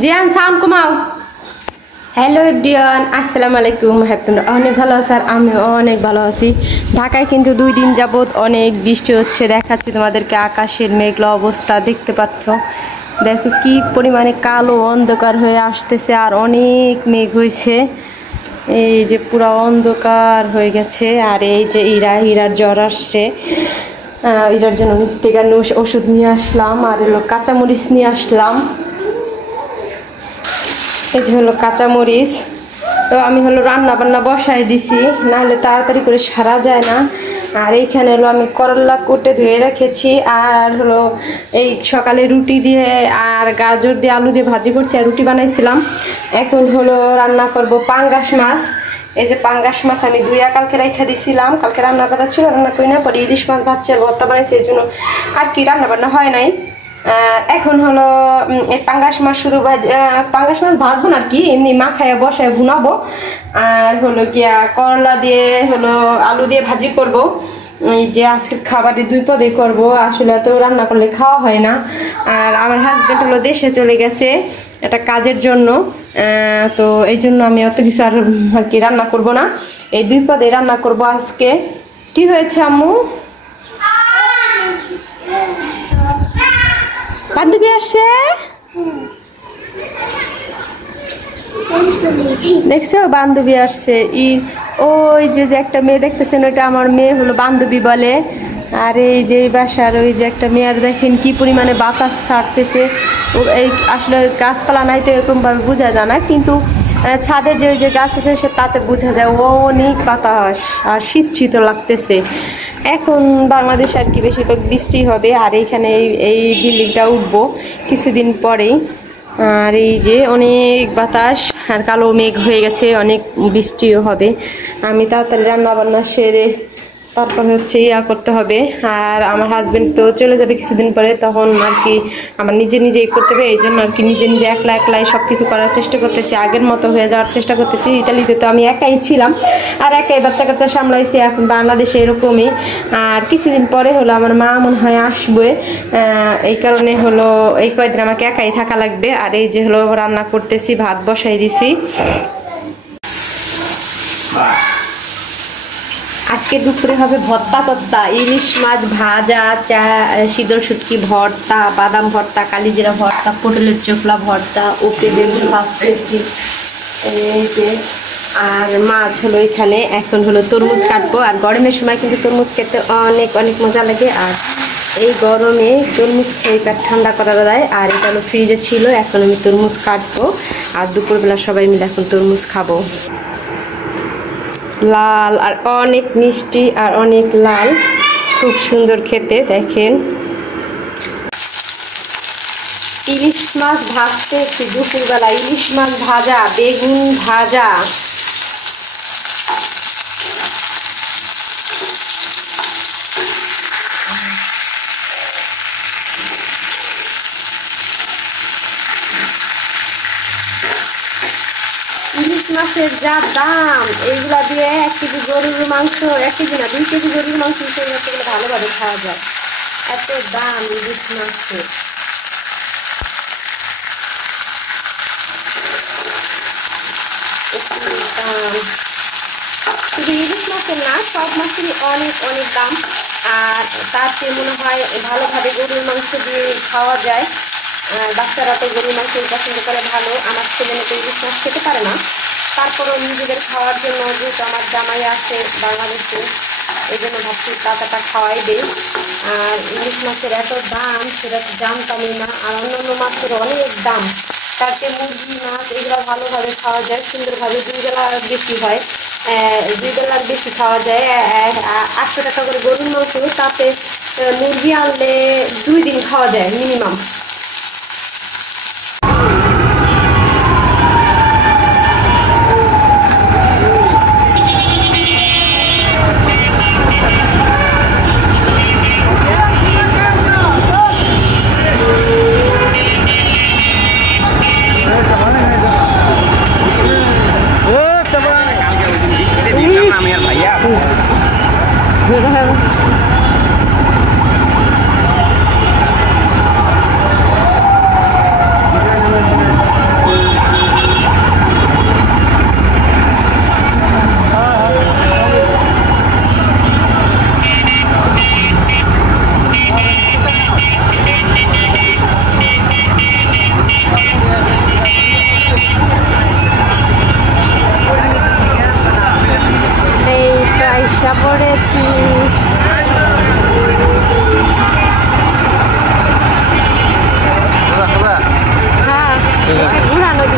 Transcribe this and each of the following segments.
জিয়ান সাউন্ড কমাও। Hello everyone, আসসালামু আলাইকুম। তোমরা অনেক ভালো আছো আর আমি অনেক ভালো আছি। ঢাকায় কিন্তু 2 দিন যাবত অনেক বৃষ্টি হচ্ছে। দেখাচ্ছি তোমাদেরকে আকাশের মেঘলা অবস্থা, দেখতে পাচ্ছ। দেখো কি পরিমাণে কালো অন্ধকার হয়ে আসতেছে আর অনেক মেঘ হয়েছে। এই যে পুরো অন্ধকার হয়ে গেছে। আর এই যে ইরার জ্বর আসছে, ইরার জন্য নিচ থেকে ওষুধ নিয়ে আসলাম। আর এলো কাঁচামরিচ নিয়ে আসলাম। এই যে হলো কাঁচামরিচ। তো আমি হলো রান্না বান্না বসাই দিছি, নাহলে তাড়াতাড়ি করে সারা যায় না। আর এইখানে হলো আমি করলা কুটে ধুয়ে রেখেছি। আর হলো এই সকালে রুটি দিয়ে আর গাজর দিয়ে আলু দিয়ে ভাজি করছি আর রুটি বানাইছিলাম। এখন হলো রান্না করব পাঙ্গাস মাছ। এই যে পাঙ্গাস মাছ আমি ধুইয়া কালকে রেখে দিছিলাম, কালকে রান্নার কথা ছিল, রান্না করি না। পরে ইলিশ মাছ ভাজছি আর ভর্তা বানাইছি, এই জন্য আর কি রান্না বান্না হয় নাই। এখন হলো এই পাঙ্গাস মাছ শুধু পাঙ্গাস মাছ ভাজবো না আর কি, এমনি মাখায় বসায় ভুনাবো। আর হলো গিয়া করলা দিয়ে হলো আলু দিয়ে ভাজি করব। এই যে আজকে খাবারের 2 পদে করব, আসলে তো রান্না করলে খাওয়া হয় না। আর আমার হাজবেন্ড হলো দেশে চলে গেছে একটা কাজের জন্য, তো এই জন্য আমি অত কিছু আর কি রান্না করব না। এই 2 পদে রান্না করব আজকে। কি হয়েছে আম্মু? বান্ধবী আসছে, দেখছো? বান্ধবী আসছে। ওই যে একটা মেয়ে দেখতেছেন, ওইটা আমার মেয়ে, হলো বান্ধবী বলে। আর এই যে বাসার ওই যে একটা মেয়ের দেখেন কি পরিমাণে বাতাস ছাড়তেছে। এই আসলে গাছপালা নাই তো এরকমভাবে বোঝা যায় না, কিন্তু ছাদে যে ওই যে গাছ আছে সে তাতে বোঝা যায় অনেক বাতাস আর শীত শীত লাগতেছে। এখন বাংলাদেশ আর কি বেশিরভাগ বৃষ্টি হবে। আর এইখানে এই বিল্ডিংটা উঠবো কিছুদিন পরেই। আর এই যে অনেক বাতাস আর কালো মেঘ হয়ে গেছে, অনেক বৃষ্টিও হবে। আমি তাড়াতাড়ি রান্না বান্না সেরে তারপর হচ্ছে করতে হবে। আর আমার হাজবেন্ড তো চলে যাবে কিছুদিন পরে, তখন আর কি আমার নিজেই করতে হবে। এই জন্য আর কি নিজে একলাই সব কিছু করার চেষ্টা করতেছি, আগের মতো হয়ে যাওয়ার চেষ্টা করতেছি। ইতালিতে তো আমি একাই ছিলাম আর একাই বাচ্চা কাচ্চা সামলাইছি, এখন বাংলাদেশে এরকমই। আর কিছুদিন পরে হলো আমার মা মনে হয় আসবে, এই কারণে হলো এই কয়েকদিন আমাকে একাই থাকা লাগবে। আর এই যে হলো রান্না করতেছি, ভাত বসাই দিছি। আজকে দুপুরে হবে ভর্তা টর্তা, ইলিশ মাছ ভাজা, শীতল শুটকি ভর্তা, বাদাম ভর্তা, কালিজিরা ভর্তা, পটলের চোখলা ভর্তা, উপরে বেগুন ভাজতেছি এই যে। আর মাছ হলো এখানে। এখন হলো তরমুজ কাটবো। আর গরমের সময় কিন্তু তরমুজ খেতে অনেক অনেক মজা লাগে। আর এই গরমে তরমুজ খেয়ে পেট ঠান্ডা করা যায়। আর এটা হলো ফ্রিজে ছিল, এখন আমি তরমুজ কাটবো। আর দুপুরবেলা সবাই মিলে এখন তরমুজ খাবো। লাল আর অনেক মিষ্টি আর অনেক লাল, খুব সুন্দর খেতে। দেখেন ইলিশ মাছ ভাজতেছি দুপুরবেলা, ইলিশ মাছ ভাজা, বেগুন ভাজা। ইলিশ মাছের যা দাম, এইগুলা দিয়ে 1 কেজি গরুর মাংস, 1 কেজি না 2 কেজি গরুর মাংস হিসেবে ভালোভাবে খাওয়া যায়। এত দাম ইলিশ মাছের। শুধু ইলিশ মাছের না, সব মাছেরই অনেক অনেক দাম। আর তার চেয়ে মনে হয় ভালোভাবে গরুর মাংস দিয়ে খাওয়া যায়। বাচ্চারা তো গরুর মাংস পছন্দ করে ভালো। আমার ছেলে মেয়ে তো ইলিশ মাছ খেতে পারে না, তারপরেও নিজেদের খাওয়ার জন্য, যেহেতু আমার জামাই আছে বাংলাদেশে, এই জন্য ভাবছি টাকাটা খাওয়াই দেই। আর ইলিশ মাছের এত দাম সেটা তো জানতামই না। আর অন্যান্য মাছের অনেক দাম। তাতে মুরগি মাছ এগুলো ভালোভাবে খাওয়া যায়, সুন্দরভাবে 2 বেলা বেশি হয়, 2 বেলার বেশি খাওয়া যায়। 800 টাকা করে গরুর মাংস, তাতে মুরগি আনলে 2 দিন খাওয়া যায় মিনিমাম।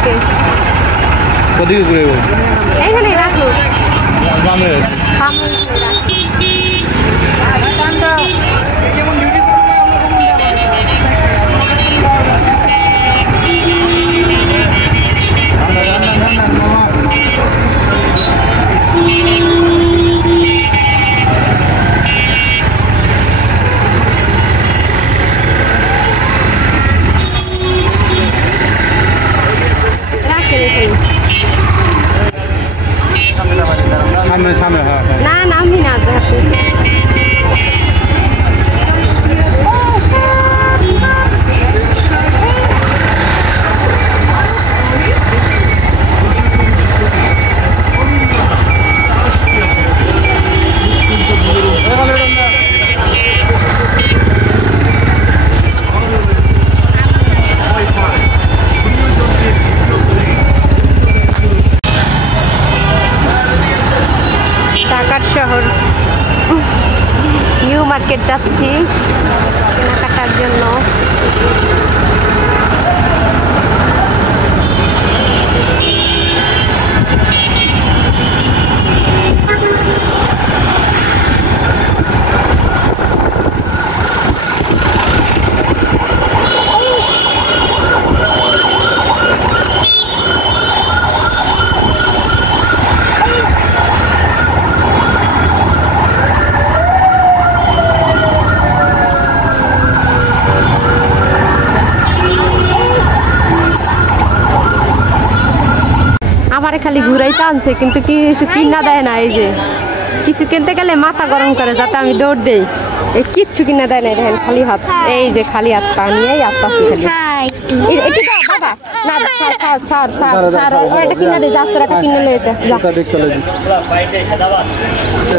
ওকে কদিকে ঘুরে এইখানে রাখো গ্রামে সামনে সামনে হ্যাঁ না নামি না দেখো ঢাকার শহর নিউ মার্কেট যাচ্ছি কেনাকাটার জন্য। আমারে খালি ঘুরাইতে আনছে কিন্তু কিছু কিনা দেয় না। এই যে কিছু কিনতে গেলে মাথা গরম করে যাতে আমি দৌড় দেই, এই কিচ্ছু কিনা দেয় না। দেখেন খালি হাত, এই যে খালি হাত পা নিয়ে আসতেছি খালি। এটা দাও বাবা, না এটা কিনা দে, যা তোর একটা কিনে লয়ে যা।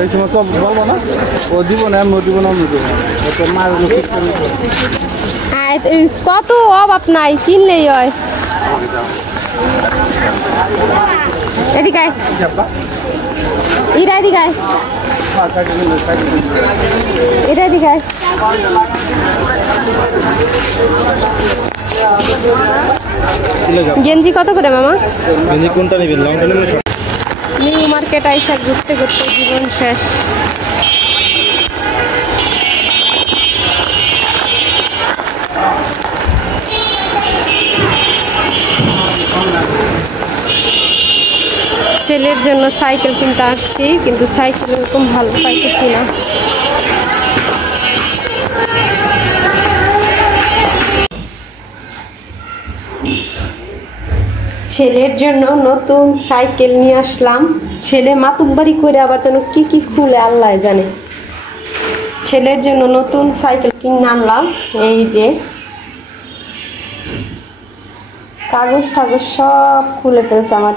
এই সময় তো বলবো না ও দিব না আমি দিব না আমি দেবো কত অভাব নাই, কিনলেই হয়। এদিকে ইরা এদিকে এটা এদিকে গেঞ্জি কত করে মামা? গেঞ্জি কোনটা নেবেন, লংটা নেবেন? নিউ মার্কেট আইসা ঘুরতে ঘুরতে জীবন শেষ। ছেলের জন্য সাইকেল কিনতে আসছি কিন্তু সাইকেল এরকম ভালো পাইতেছি না। ছেলের জন্য নতুন সাইকেল নিয়ে আসলাম। ছেলে মাতুব্বারি করে আবার যেন কি কি খুলে আল্লাহ জানে। ছেলের জন্য নতুন সাইকেল কিনে আনলাম। এই যে কাগজ টাগজ সব খুলে ফেলছে আমার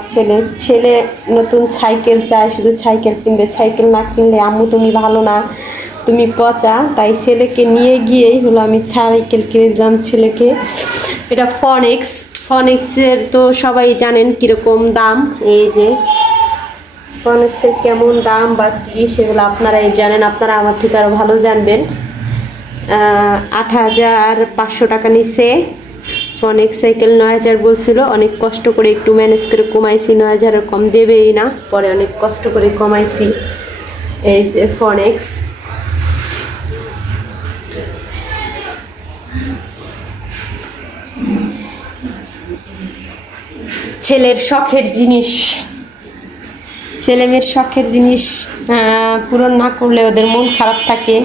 ছেলে নতুন সাইকেল চায়, শুধু সাইকেল কিনবে। সাইকেল না কিনলে আম্মু তুমি ভালো না, তুমি পচা। তাই ছেলেকে নিয়ে গিয়েই হলো আমি সাইকেল কিনে দিলাম ছেলেকে। এটা ফনিক্সের তো সবাই জানেন কীরকম দাম। এই যে ফনিক্সের কেমন দাম বা কী সেগুলো আপনারাই জানেন, আপনারা আমার থেকে আরও ভালো জানবেন। ৮,৫০০ টাকা নিচ্ছে। ফনিক্স সাইকেল ৯,০০০ বলছিল, অনেক কষ্ট করে একটু ম্যানেজ করে কমাইছি। ৯,০০০ কম দেবেই না, পরে অনেক কষ্ট করে কমাইছি। এই যে ফনিক্স ছেলের শখের জিনিস, ছেলে মেয়ের শখের জিনিস পূরণ না করলে ওদের মন খারাপ থাকে।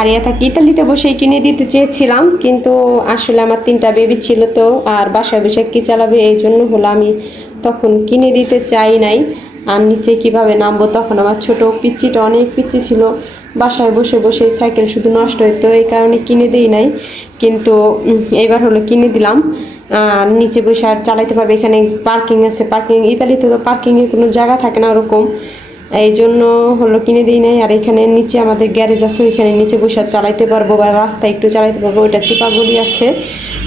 আর থাকি ইতালিতে বসেই কিনে দিতে চেয়েছিলাম, কিন্তু আসলে আমার 3টা বেবি ছিল তো, আর বাসায় বসে কি চালাবে, এই জন্য হলো আমি তখন কিনে দিতে চাই নাই। আর নিচে কিভাবে নামবো, তখন আমার ছোট পিচ্চিটা অনেক পিচ্চি ছিল, বাসায় বসে বসে সাইকেল শুধু নষ্ট হতো, এই কারণে কিনে দিই নাই। কিন্তু এবার হলো কিনে দিলাম, নিচে বসে আর চালাইতে পারবে। এখানে পার্কিং আছে, পার্কিং ইতালিতে তো পার্কিংয়ের কোনো জায়গা থাকে না ওরকম, এই জন্য হলো কিনে দিই নাই। আর এখানে নিচে আমাদের গ্যারেজ আছে, ওইখানে নিচে বসে চালাইতে পারবো বা রাস্তায় একটু চালাইতে পারবো। ওইটা চিপা গলি আছে,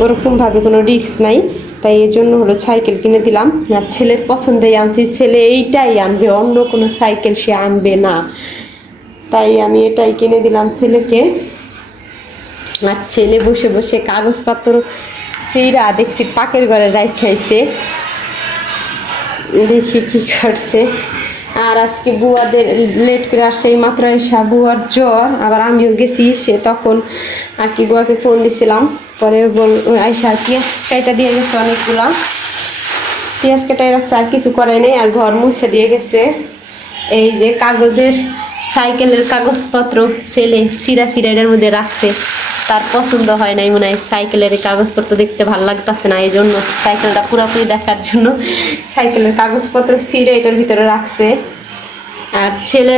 ওরকমভাবে কোনো রিস্ক নাই। তাই এই জন্য হলো সাইকেল কিনে দিলাম। আর ছেলের পছন্দেই আনছি, ছেলে এইটাই আনবে, অন্য কোনো সাইকেল সে আনবে না। তাই আমি এটাই কিনে দিলাম ছেলেকে। আর ছেলে বসে বসে কাগজপত্র সেইরা দেখছি পাকের ঘরে রাখ খাইছে। দেখি কি করছে। আর আজকে বুয়াদের লেট করে আসছে, এই মাত্র এসা বুয়ার জ্বর, আবার আমিও গেছি। সে তখন আর কি বুয়াকে ফোন দিছিলাম, পরে আইসা আর পেঁয়াজ কাটা দিয়ে গেছে অনেকগুলা, পেঁয়াজ কাটাই রাখছে, আর কিছু করাই নেই। আর ঘর মুছে দিয়ে গেছে। এই যে কাগজের সাইকেলের কাগজপত্র ছেলে চিরা এর মধ্যে রাখছে, তার পছন্দ হয় নাই মনে হয়, সাইকেলের কাগজপত্র দেখতে ভালো লাগতেছে না, এই জন্য সাইকেলটা পুরোপুরি দেখার জন্য সাইকেলের কাগজপত্র ছিঁড়ে এটার ভিতরে রাখছে। আর ছেলে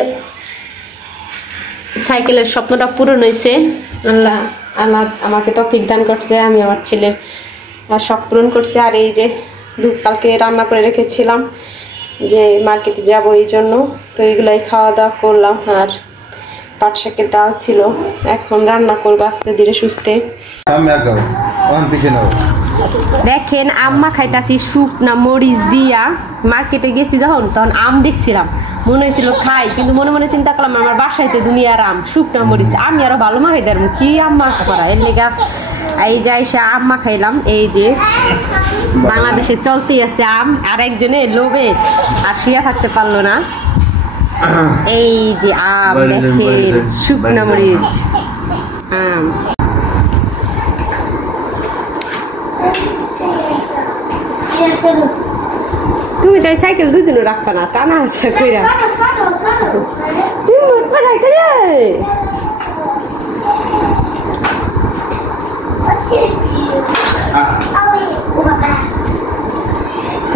সাইকেলের স্বপ্নটা পূরণ হয়েছে, আল্লাহ আল্লাহ আমাকে তৌফিক দান করছে, আমি আমার ছেলের শখ পূরণ করছে। আর এই যে কালকে রান্না করে রেখেছিলাম যে মার্কেটে যাব এই জন্য, তো এগুলাই খাওয়া দাওয়া করলাম। আর পাট শাকের ডাল ছিল, এখন রান্না করবো আস্তে ধীরে সুস্থে। দেখেন আম্মা খাইতাছি শুকনা মরিচ দিয়া। মার্কেটে গেছি যখন, তখন আম দেখছিলাম, মনে হয়েছিল খাই, কিন্তু মনে মনে চিন্তা করলাম আমার বাসায় তো দুনিয়ার আম, শুকনা মরিচ, আমি আরো ভালো মা খাইতাম, কি আম্মা করা এর লেগা এই যে আইসা আম্মা খাইলাম। এই যে বাংলাদেশে চলতেই আছে আম, আর একজনে লোভে আর শুয়ে থাকতে পারলো না। এই যে আম দেখেন, শুকনা মরিচ আম। তুমি তাই সাইকেল দুদিনও রাখবা না, তা না হচ্ছে কইরা তুমি উঠবা সাইকেলে।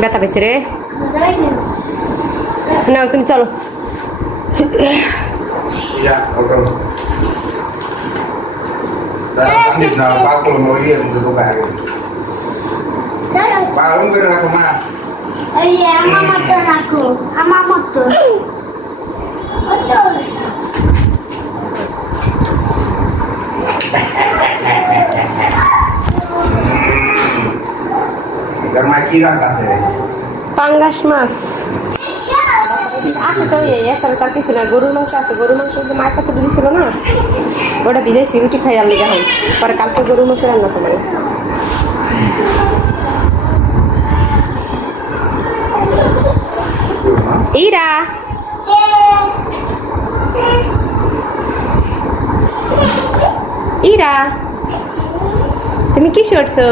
ব্যথা পেয়েছে রে, না তুমি চলো। পাঙ্গাস মাছ আছে তো, এছাড়া তার কিছু না। গরুর মাংস আছে, গরুর মাংস মায়ের কাছে দিয়েছিল না, ওটা ভিজাইছি, রুটি খাই আলু যখন, পরে কালকে গরুর মাংস রান্না করবো। ইরা ইরা তুমি কি করছো?